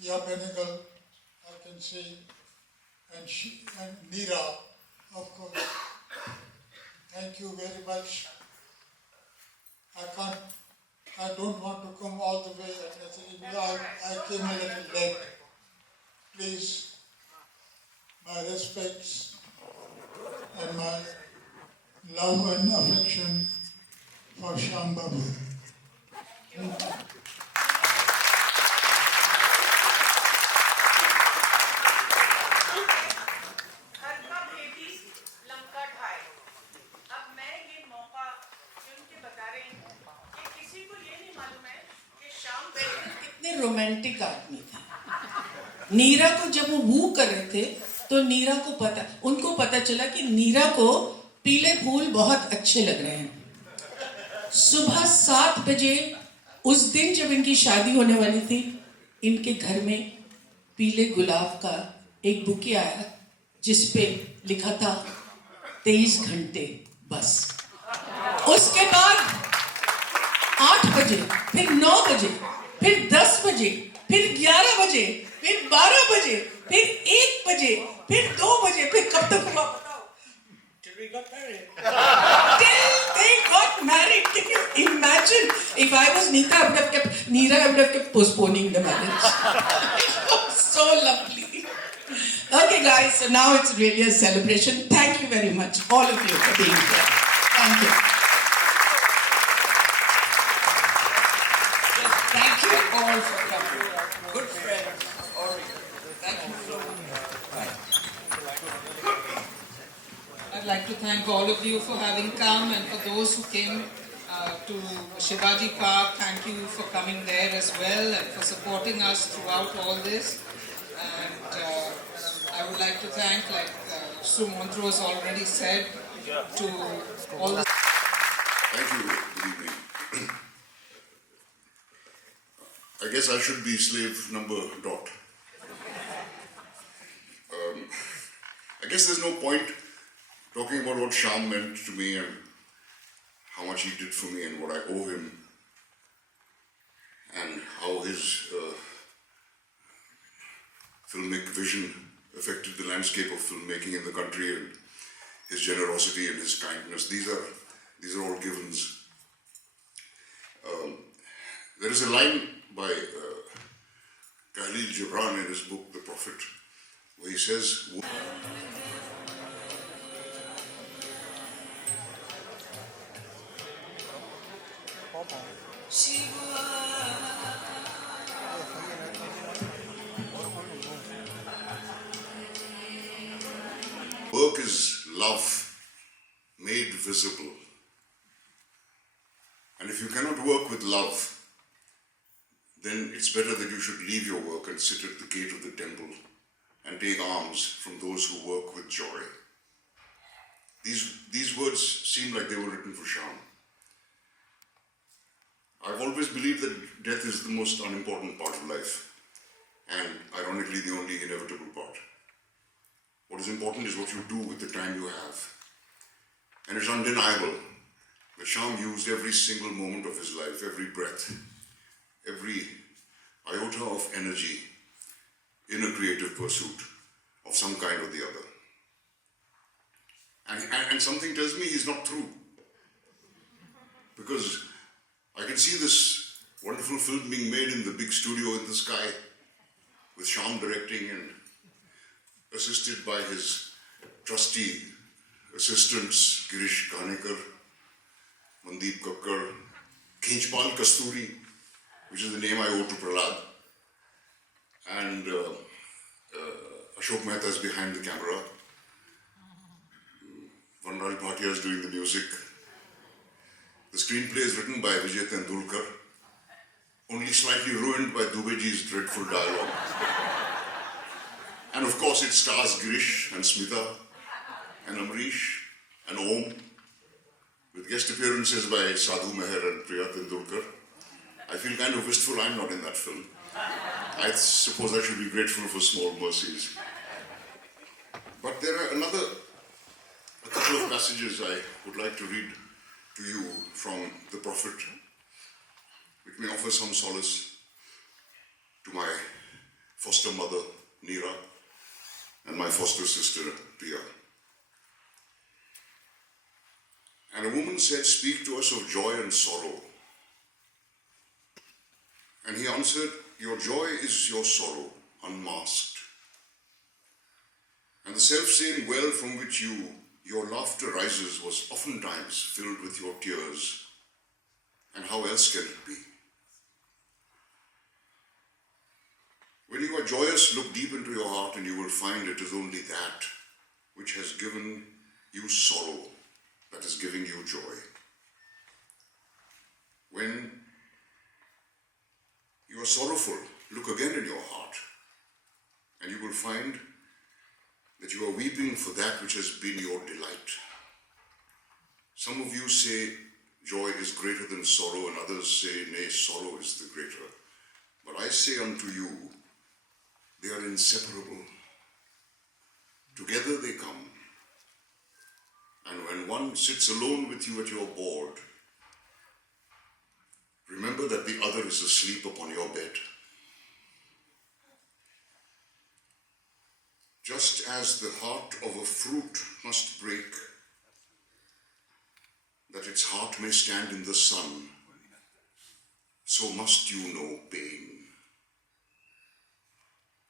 Ya Benegal, I can see, and Neera, of course. Thank you very much. I don't want to come all the way. I came a little late. Please, my respects and my love and affection for Shyam Babu. हर का बेटी लंका ढाए। अब मैं ये मौका चुन के बता रही हूँ कि किसी को ये नहीं मालूम है कि श्याम बेनेगल कितने रोमांटिक आदमी थे। नीरा को जब वो वू कर रहे थे तो नीरा को उनको पता चला कि नीरा को पीले फूल बहुत अच्छे लग रहे हैं। सुबह 7 बजे उस दिन जब इनकी शादी होने वाली थी, इनके घर में पीले गुलाब का एक बुके आया जिसपे लिखा था 23 घंटे बस। उसके बाद 8 बजे, फिर 9 बजे, फिर 10 बजे, फिर 11 बजे, फिर 12 बजे, फिर 1 बजे, फिर 2 बजे, फिर कब तक हुआ बताओ? Till we got married. Till they got married. Can you imagine? If I was Neera, I would have kept postponing the marriage. It was so lovely. Okay, guys, so now it's really a celebration. Thank you very much, all of you, for being here. Thank you. Thank you all for coming. Good friends, thank you so much. I'd like to thank all of you for having come, and for those who came to Shivaji Park, thank you for coming there as well and for supporting us throughout all this. And I would like to thank, like Sue Montrose has already said, to all the... Thank you. Good evening. I guess I should be slave number dot. I guess there's no point talking about what Shyam meant to me and how much he did for me and what I owe him and how his filmic vision affected the landscape of filmmaking in the country and his generosity and his kindness. These are all givens. There is a line by Khalil Gibran in his book, The Prophet, where he says, work is love made visible. And if you cannot work with love, then it's better that you should leave your work and sit at the gate of the temple and take alms from those who work with joy. These words seem like they were written for Shyam. I've always believed that death is the most unimportant part of life, and ironically the only inevitable part. What is important is what you do with the time you have. And it's undeniable that Shyam used every single moment of his life, every breath, every iota of energy in a creative pursuit of some kind or the other. And something tells me he's not through. Because I can see this wonderful film being made in the big studio in the sky with Shyam directing and assisted by his trusty assistants Girish Kanekar, Mandeep Kakkar, Khinchpal Kasturi, which is the name I owe to Prahlad, and Ashok Mehta is behind the camera. Vanraj Bhatia is doing the music. The screenplay is written by Vijay Tendulkar, only slightly ruined by Dubeji's dreadful dialogue. And of course it stars Girish and Smita and Amrish and Om, with guest appearances by Sadhu Meher and Priya Tendulkar. I feel kind of wistful I'm not in that film. I suppose I should be grateful for small mercies. But there are a couple of passages I would like to read to you from The Prophet, which may offer some solace to my foster mother, Neera, and my foster sister, Priya. And a woman said, "Speak to us of joy and sorrow." And he answered, "Your joy is your sorrow, unmasked. And the self-same well from which your laughter rises was oftentimes filled with your tears. And how else can it be? When you are joyous, look deep into your heart and you will find it is only that which has given you sorrow that is giving you joy. When you are sorrowful, look again in your heart and you will find that you are weeping for that which has been your delight. Some of you say joy is greater than sorrow, and others say, nay, sorrow is the greater. But I say unto you, they are inseparable. Together they come. And when one sits alone with you at your board, remember that the other is asleep upon your bed. Just as the heart of a fruit must break, that its heart may stand in the sun, so must you know pain.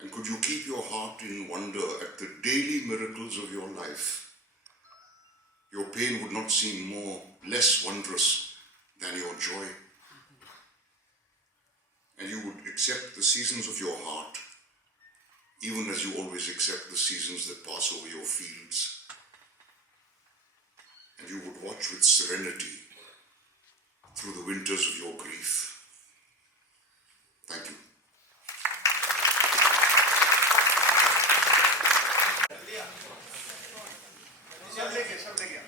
And could you keep your heart in wonder at the daily miracles of your life, your pain would not seem less wondrous than your joy. And you would accept the seasons of your heart, even as you always accept the seasons that pass over your fields. And you would watch with serenity through the winters of your grief. Thank you.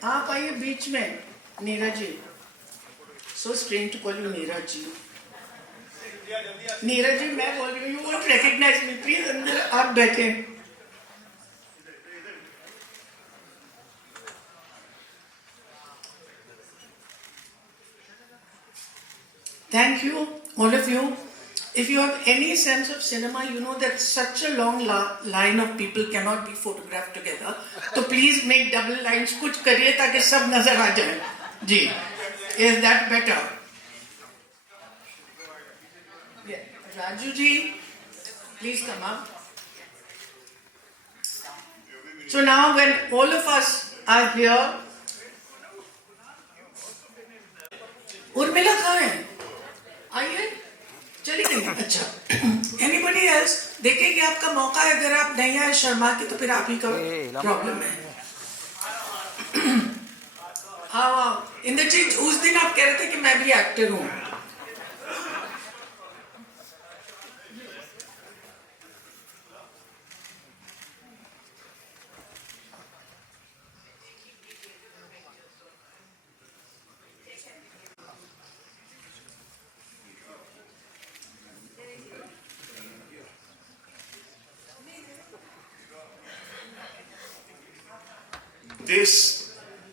आप आइए बीच में, Neeraj ji. So strange to call you Neeraj ji. Neeraj ji मैं बोल रही हूँ, you won't recognize me. Please अंदर आप बैठे. Thank you, all of you. If you have any sense of cinema, you know that such a long line of people cannot be photographed together. So please make double lines. कुछ करिए ताकि सब नजर आ जाए. जी, is that better? Yeah. Raju ji, please come up. So now when all of us are here, Urmila कहाँ है? आइए. चली गई. अच्छा. Anybody else? देखिए कि आपका मौका है. अगर आप नहीं आए शर्मा के तो फिर आप ही का प्रॉब्लम है. हाँ, इंद्रजीत उस दिन आप कह रहे थे कि मैं भी एक्टर हूँ.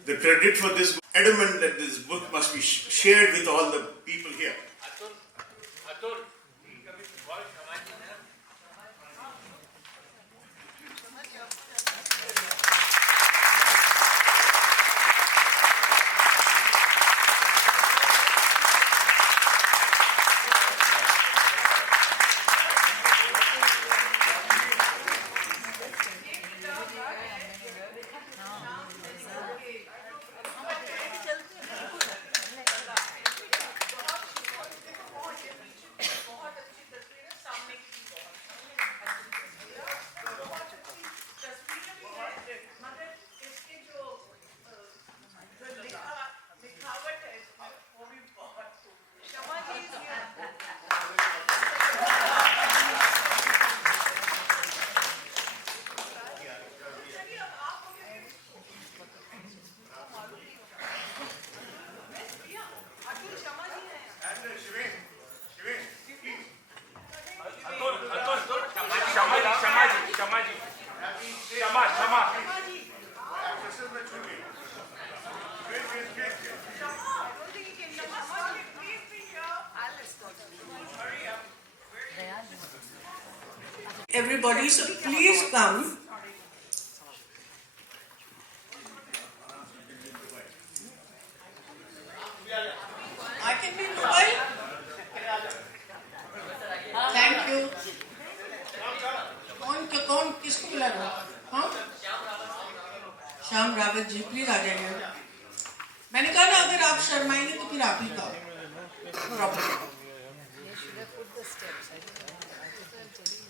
The credit for this book, adamant that this book must be shared with all the people here. everybody, so please come. I can be mobile. Thank you. कौन किसको बुला रहा है? हाँ? श्याम रावत जी प्लीज आ जाइए. मैंने कहा ना अगर आप शर्माएंगे तो फिर आप ही कहो.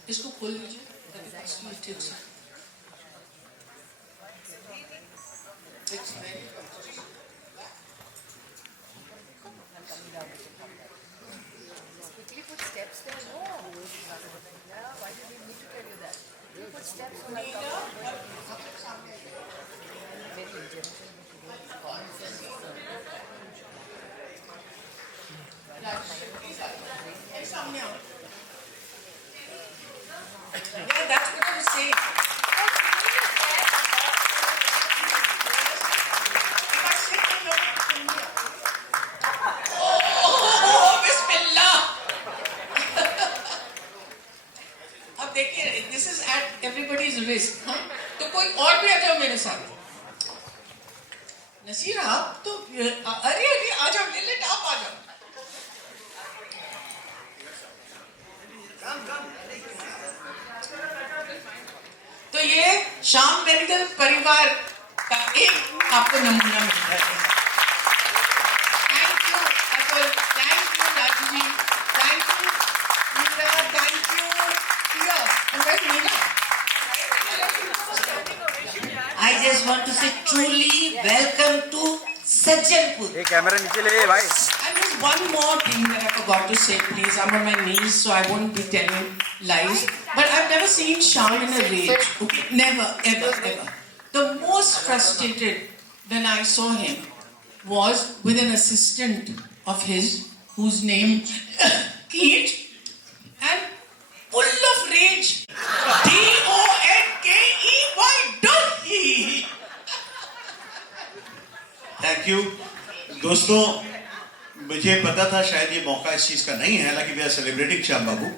इसको खोल लीजिए. It's very quickly put steps there. No. Yeah, why did we need to tell you that? You put steps on that very gentle. Common sense. Yeah, that's what I was saying. Oh, Bismillah. अब देखिए, this is at everybody's risk. हाँ? तो कोई और भी आ जाओ मेरे साथ. नसीर आप तो अरे आ जाओ, लिलिट आप आ जाओ. तो ये श्याम बेनेगल परिवार का एक आपको नमूना मिल रहा है. Thank you Atul, thank you Raju ji, thank you Meera, thank you Priya. Meera, I just want to say truly welcome to Sajjanpur. ये कैमरा नीचे ले भाई. And there's one more thing that I forgot to say, please. I'm on my knees, so I won't be telling lies. But I've never seen Shyam in a rage. Okay? Never, ever, ever. The most frustrated when I saw him was with an assistant of his, whose name Keith, and full of rage. DONKEY, don't he? Thank you दोस्तों. मुझे पता था शायद ये मौका इस चीज़ का नहीं है, हालांकि वी आर सेलिब्रेटिंग श्याम बाबू,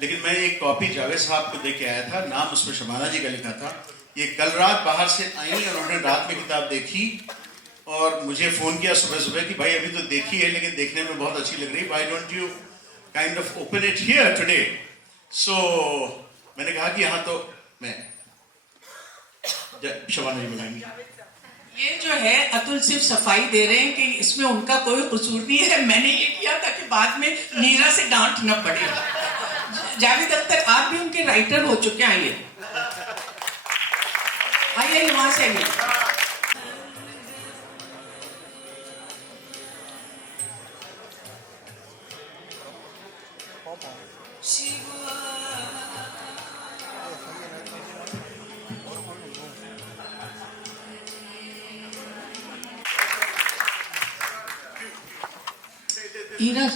लेकिन मैं एक कॉपी जावेद साहब को दे के आया था. नाम उसमें शबाना जी का लिखा था. ये कल रात बाहर से आई और उन्होंने रात में किताब देखी और मुझे फ़ोन किया सुबह सुबह कि भाई अभी तो देखी है लेकिन देखने में बहुत अच्छी लग रही, why don't you kind of open it here today. So मैंने कहा कि हाँ, तो मैं शबाना जी बुलाएंगे. ये जो है अतुल सिर्फ सफाई दे रहे हैं कि इसमें उनका कोई कसूर नहीं है. मैंने ये किया था कि बाद में नीरा से डांट न पड़े. जावेद अख्तर आप भी उनके राइटर हो चुके हैं. आइए वहां से आइए. Iras.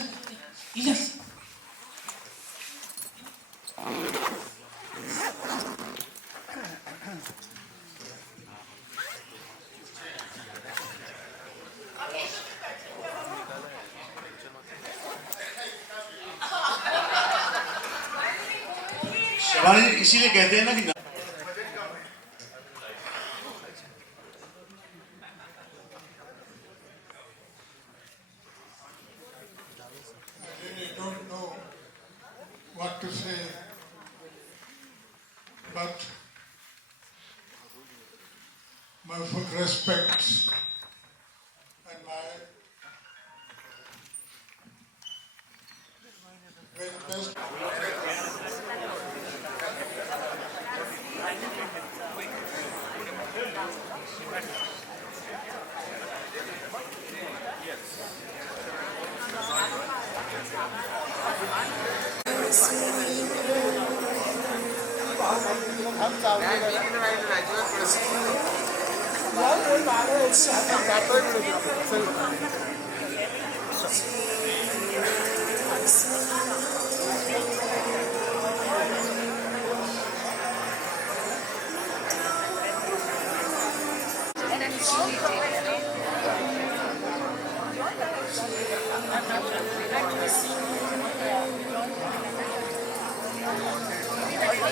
शबाना जी इसीलिए कहते हैं ना कि don't know what to say, but my full respects and my very best.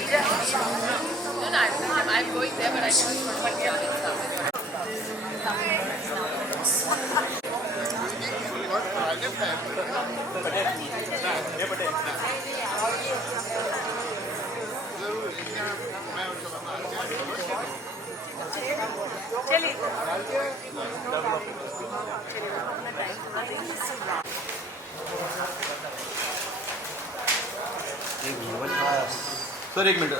No, no, I'm going there, but I just want to put down in something. Sir एक मिनट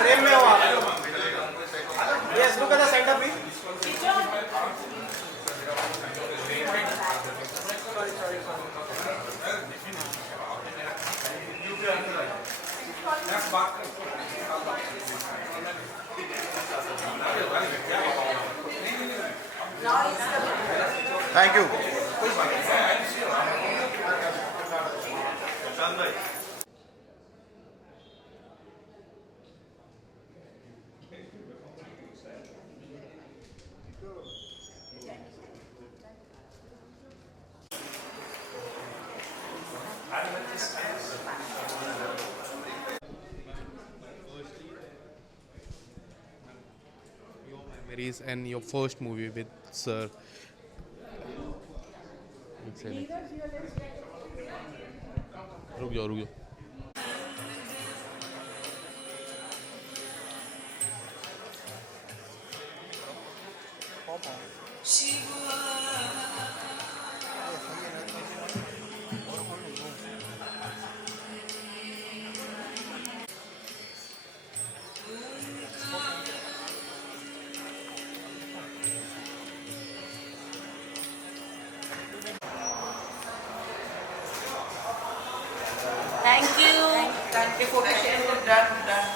फ्रेम में हो आप yes look at the centre please thank you memories and your first movie with Sir. रुक जाओ Thank you. Thank you for the done.